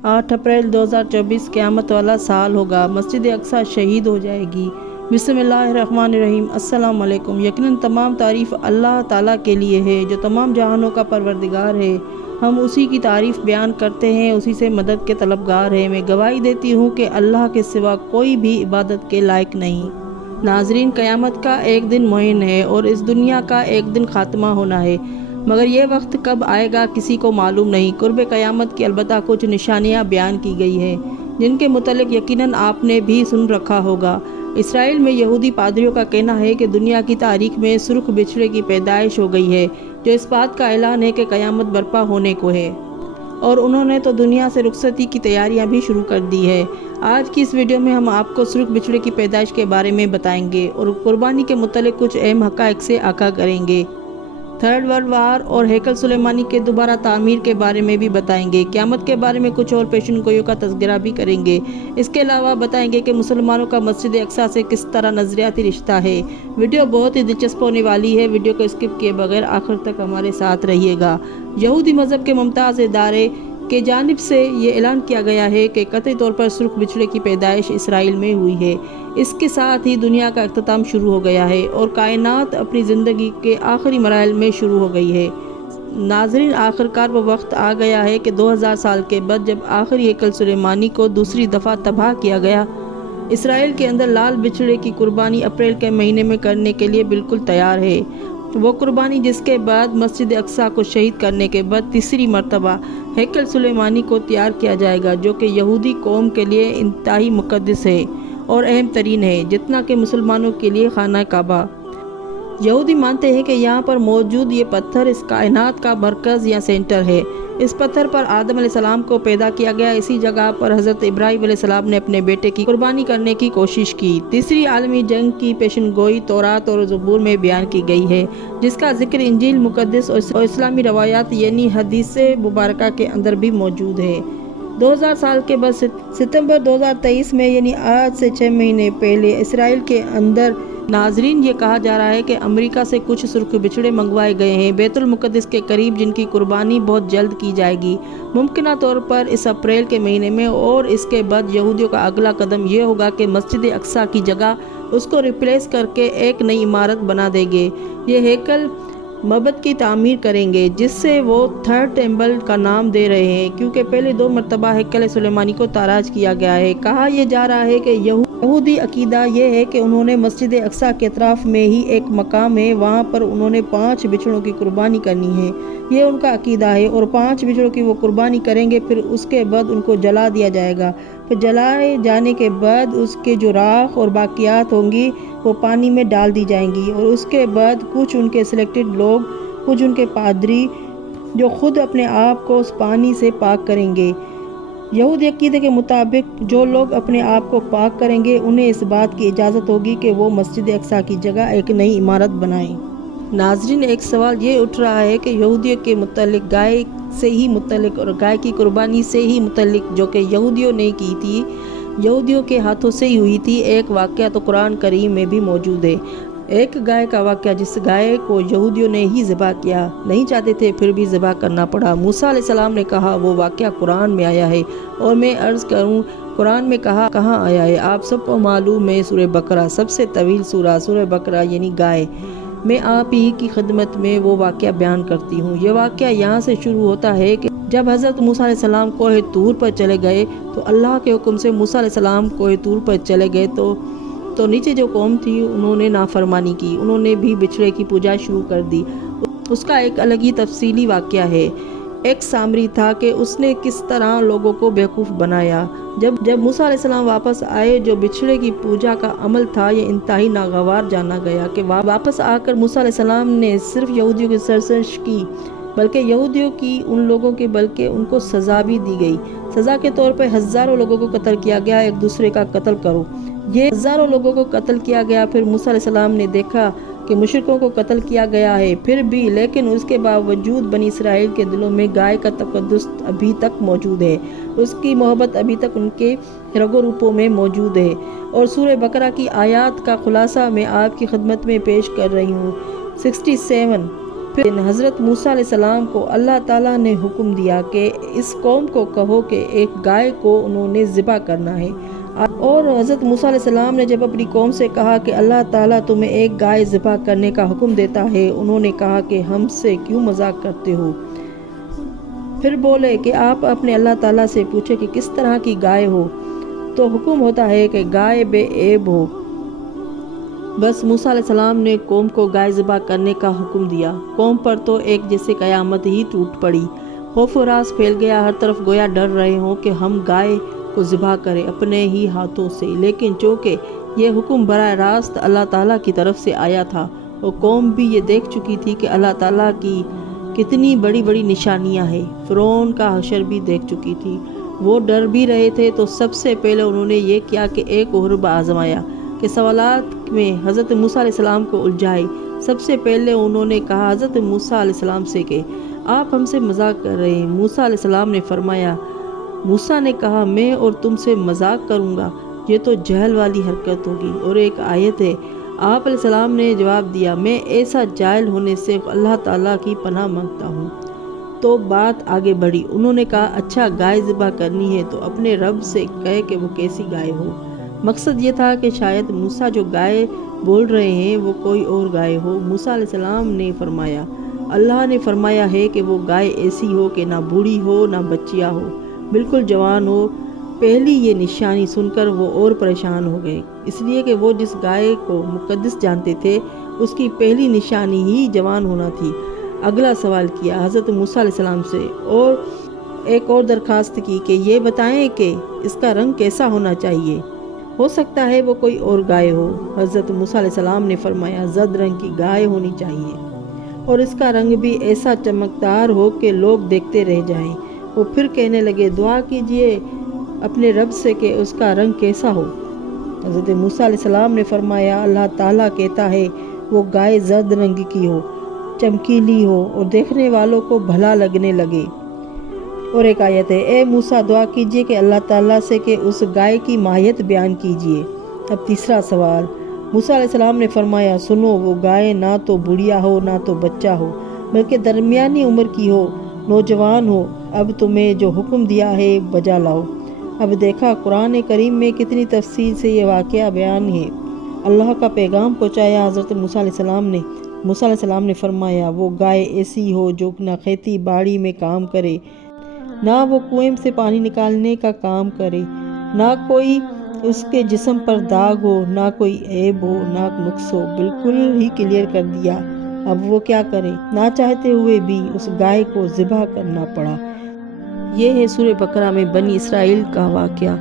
8 अप्रैल 2024 क़यामत वाला साल होगा। मस्जिद अक्सा शहीद हो जाएगी। बिस्मिल्लाहिर्रहमानिर्रहीम। अस्सलाम वालेकुम। यकीनन तमाम तारीफ़ अल्लाह ताला के लिए है जो तमाम जहानों का परवरदिगार है। हम उसी की तारीफ़ बयान करते हैं, उसी से मदद के तलबगार हैं। मैं गवाही देती हूँ कि अल्लाह के सिवा कोई भी इबादत के लायक नहीं। नाज़रीन, क़यामत का एक दिन मुयन है और इस दुनिया का एक दिन ख़ात्मा होना है, मगर ये वक्त कब आएगा किसी को मालूम नहीं। कुर्ब क़यामत की अलबत्ता कुछ निशानियाँ बयान की गई हैं, जिनके मुतल्लिक़ यकीनन आपने भी सुन रखा होगा। इसराइल में यहूदी पादरियों का कहना है कि दुनिया की तारीख़ में सुर्ख बिछड़े की पैदाइश हो गई है, जो इस बात का ऐलान है कि क़यामत बर्पा होने को है, और उन्होंने तो दुनिया से रुखसती की तैयारियां भी शुरू कर दी है। आज की इस वीडियो में हम आपको सुर्ख बिछड़े की पैदाइश के बारे में बताएंगे और कुर्बानी के मुतल्लिक़ कुछ अहम हक़ाइक़ से आगाह करेंगे। थर्ड वर्ल्ड वार और हैकल सुलेमानी के दोबारा तामीर के बारे में भी बताएंगे। क़यामत के बारे में कुछ और पेशन गोइयों का तज़किरा भी करेंगे। इसके अलावा बताएंगे कि मुसलमानों का मस्जिद अक्सा से किस तरह नज़रियाती रिश्ता है। वीडियो बहुत ही दिलचस्प होने वाली है। वीडियो को स्किप किए बगैर आखिर तक हमारे साथ रहिएगा। यहूदी मज़हब के मुमताज़ इदारे के जानिब से ये ऐलान किया गया है कि कतई तौर पर सुर्ख बिछड़े की पैदाइश इसराइल में हुई है। इसके साथ ही दुनिया का इख्तिताम शुरू हो गया है और कायनात अपनी ज़िंदगी के आखिरी मराहिल में शुरू हो गई है। नाज़रीन, आखिरकार वो वक्त आ गया है कि 2000 साल के बाद जब आखिरी हैकल सुलेमानी को दूसरी दफ़ा तबाह किया गया, इसराइल के अंदर लाल बिछड़े की कुर्बानी अप्रैल के महीने में करने के लिए बिल्कुल तैयार है। वो कुर्बानी जिसके बाद मस्जिद अक्सा को शहीद करने के बाद तीसरी मरतबा हैकल सुलेमानी को तैयार किया जाएगा, जो कि यहूदी कौम के लिए इंतहाई मुक़द्दस है और अहम तरीन है, जितना कि मुसलमानों के लिए खाना काबा। यहूदी मानते हैं कि यहाँ पर मौजूद ये पत्थर इस कायनात का मरकज़ या सेंटर है। इस पत्थर पर आदम अलैहिस्सलाम को पैदा किया गया। इसी जगह पर हज़रत इब्राहीम अलैहिस्सलाम ने अपने बेटे की कुर्बानी करने की कोशिश की। तीसरी आलमी जंग की पेशन गोई तौरात और ज़बूर में बयान की गई है, जिसका जिक्र इंजील मुक़द्दस और इस्लामी रवायात यानी हदीसे मुबारका के अंदर भी मौजूद है। 2000 साल के बाद सितंबर 2023 में यानी आज से 6 महीने पहले इसराइल के अंदर नाजरीन ये कहा जा रहा है कि अमेरिका से कुछ सुर्ख बिछड़े मंगवाए गए हैं बैतुल मुक़द्दस के करीब, जिनकी कुर्बानी बहुत जल्द की जाएगी, मुमकिना तौर पर इस अप्रैल के महीने में। और इसके बाद यहूदियों का अगला कदम ये होगा कि मस्जिद अक्सा की जगह उसको रिप्लेस करके एक नई इमारत बना देंगे। ये हैकल मबद की तामीर करेंगे, जिससे वो थर्ड टेम्पल का नाम दे रहे हैं, क्योंकि पहले 2 मरतबा हैकल सुलेमानी को ताराज किया गया है। कहा यह जा रहा है कि यहूदी अकीदा ये है कि उन्होंने मस्जिद अक्सा के अतराफ में ही एक मकाम है, वहाँ पर उन्होंने 5 बिछड़ों की कुर्बानी करनी है। ये उनका अकीदा है और 5 बिछड़ों की वो कुर्बानी करेंगे, फिर उसके बाद उनको जला दिया जाएगा। फिर जलाए जाने के बाद उसके जो राख और बाकियात होंगी वो पानी में डाल दी जाएंगी, और उसके बाद कुछ उनके सिलेक्टेड लोग, कुछ उनके पादरी जो खुद अपने आप को उस पानी से पाक करेंगे। यहूदी अकीदे के मुताबिक जो लोग अपने आप को पाक करेंगे, उन्हें इस बात की इजाज़त होगी कि वो मस्जिद अक्सा की जगह एक नई इमारत बनाएं। नाज़रीन, एक सवाल ये उठ रहा है कि यहूदियों के मुतल्लिक गाय से ही मुतल्लिक और गाय की कुर्बानी से ही मुतल्लिक, जो कि यहूदियों ने की थी, यहूदियों के हाथों से ही हुई थी, एक वाक़या तो कुरान करीम में भी मौजूद है। एक गाय का वाक़या जिस गाय को यहूदियों ने ही ज़िबा किया, नहीं चाहते थे फिर भी ज़िबा करना पड़ा। मूसा अलैहिस्सलाम ने कहा वो वाक़या कुरान में आया है, और मैं अर्ज़ करूँ कुरान में कहाँ आया है, आप सबको मालूम है। सूरह बकरा, सबसे तवील सूरह बकरा यानी गाय। मैं आप ही की खिदमत में वो वाक़या बयान करती हूँ। ये वाक़या यहाँ से शुरू होता है कि जब हज़रत मूसा अलैहिस्सलाम कोहे तूर पर चले गए, तो अल्लाह के हुक्म से मूसा अलैहिस्सलाम कोहे तूर पर चले गए, तो नीचे जो कौम थी उन्होंने नाफरमानी की, उन्होंने भी बिछड़े की पूजा शुरू कर दी। उसका एक अलग ही तफसीली वाक़या है। एक सामरी था कि उसने किस तरह लोगों को बेवकूफ़ बनाया। जब मूसा अलैहिस्सलाम वापस आए, जो बिछड़े की पूजा का अमल था ये इंतहाई नागवार जाना गया कि वापस आकर मूसा अलैहिस्सलाम ने सिर्फ यहूदियों की सरजश की, बल्कि यहूदियों की उन लोगों की बल्कि उनको सज़ा भी दी गई। सज़ा के तौर पर हज़ारों लोगों को कत्ल किया गया। एक दूसरे का कत्ल करो, ये हज़ारों लोगों को कत्ल किया गया। फिर मूसा अलैहिस्सलाम ने देखा कि मुशरिकों को कत्ल किया गया है, फिर भी लेकिन उसके बावजूद बनी इसराइल के दिलों में गाय का तक़द्दुस अभी तक मौजूद है, उसकी मोहब्बत अभी तक उनके रगो रूपों में मौजूद है। और सूरह बकरा की आयत का खुलासा मैं आपकी खिदमत में पेश कर रही हूँ। 67 پھر حضرت موسیٰ علیہ السلام کو اللہ تعالیٰ نے حکم دیا کہ اس قوم کو کہو کہ ایک گائے کو انہوں نے ذبح کرنا ہے، اور حضرت موسیٰ علیہ السلام نے جب اپنی قوم سے کہا کہ اللہ تعالیٰ تمہیں ایک گائے ذبح کرنے کا حکم دیتا ہے، انہوں نے کہا کہ ہم سے کیوں مذاق کرتے ہو؟ پھر بولے کہ آپ اپنے اللہ تعالیٰ سے پوچھیں کہ کس طرح کی گائے ہو، تو حکم ہوتا ہے کہ گائے بے عیب ہو۔ بس موسیٰ علیہ السلام نے قوم کو گائے ذبح کرنے کا حکم دیا۔ قوم پر تو ایک جیسے قیامت ہی ٹوٹ پڑی، خوف و راز پھیل گیا، ہر طرف گویا ڈر رہے ہوں کہ ہم گائے کو ذبح کریں اپنے ہی ہاتھوں سے۔ لیکن چونکہ یہ حکم براہ راست اللہ تعالیٰ کی طرف سے آیا تھا، اور قوم بھی یہ دیکھ چکی تھی کہ اللہ تعالیٰ کی کتنی بڑی بڑی نشانیاں ہیں، فرعون کا حشر بھی دیکھ چکی تھی، وہ ڈر بھی رہے تھے، تو سب سے پہلے انہوں نے یہ کیا کہ ایک عہد آزمایا کہ سوالات میں حضرت موسیٰ علیہ السلام کو الجھائے۔ سب سے پہلے انہوں نے کہا حضرت موسیٰ علیہ السلام سے کہ آپ ہم سے مذاق کر رہے ہیں۔ موسیٰ علیہ السلام نے فرمایا، موسیٰ نے کہا میں اور تم سے مذاق کروں گا؟ یہ تو جہل والی حرکت ہوگی۔ اور ایک آیت ہے، آپ علیہ السلام نے جواب دیا، میں ایسا جاہل ہونے سے اللہ تعالیٰ کی پناہ مانگتا ہوں۔ تو بات آگے بڑھی، انہوں نے کہا اچھا گائے ذبح کرنی ہے تو اپنے رب سے کہے کہ وہ کیسی گائے ہو۔ مقصد یہ تھا کہ شاید موسیٰ جو گائے بول رہے ہیں وہ کوئی اور گائے ہو۔ موسیٰ علیہ السلام نے فرمایا، اللہ نے فرمایا ہے کہ وہ گائے ایسی ہو کہ نہ بوڑھی ہو نہ بچیا ہو، بالکل جوان ہو۔ پہلی یہ نشانی سن کر وہ اور پریشان ہو گئے، اس لیے کہ وہ جس گائے کو مقدس جانتے تھے اس کی پہلی نشانی ہی جوان ہونا تھی۔ اگلا سوال کیا حضرت موسیٰ علیہ السلام سے، اور ایک اور درخواست کی کہ یہ بتائیں کہ اس کا رنگ کیسا ہونا چاہیے، ہو سکتا ہے وہ کوئی اور گائے ہو۔ حضرت موسیٰ علیہ السلام نے فرمایا زرد رنگ کی گائے ہونی چاہیے، اور اس کا رنگ بھی ایسا چمکدار ہو کہ لوگ دیکھتے رہ جائیں۔ وہ پھر کہنے لگے دعا کیجئے اپنے رب سے کہ اس کا رنگ کیسا ہو۔ حضرت موسیٰ علیہ السلام نے فرمایا اللہ تعالیٰ کہتا ہے وہ گائے زرد رنگ کی ہو، چمکیلی ہو اور دیکھنے والوں کو بھلا لگنے لگے۔ اور ایک آیت ہے، اے موسیٰ دعا کیجئے کہ اللہ تعالیٰ سے کہ اس گائے کی ماہیت بیان کیجئے۔ اب تیسرا سوال، موسیٰ علیہ السلام نے فرمایا سنو، وہ گائے نہ تو بڑھیا ہو نہ تو بچہ ہو، بلکہ درمیانی عمر کی ہو، نوجوان ہو۔ اب تمہیں جو حکم دیا ہے بجا لاؤ۔ اب دیکھا قرآن کریم میں کتنی تفصیل سے یہ واقعہ بیان ہے۔ اللہ کا پیغام پہنچایا حضرت موسیٰ علیہ السلام نے۔ موسیٰ علیہ السلام نے فرمایا وہ گائے ایسی ہو جو نہ کھیتی باڑی میں کام کرے، نہ وہ کنویں سے پانی نکالنے کا کام کرے، نہ کوئی اس کے جسم پر داغ ہو، نہ کوئی عیب ہو، نہ نقص ہو، بالکل ہی کلیئر کر دیا۔ اب وہ کیا کرے؟ نہ چاہتے ہوئے بھی اس گائے کو ذبح کرنا پڑا۔ یہ ہے سورہ بقرہ میں بنی اسرائیل کا واقعہ۔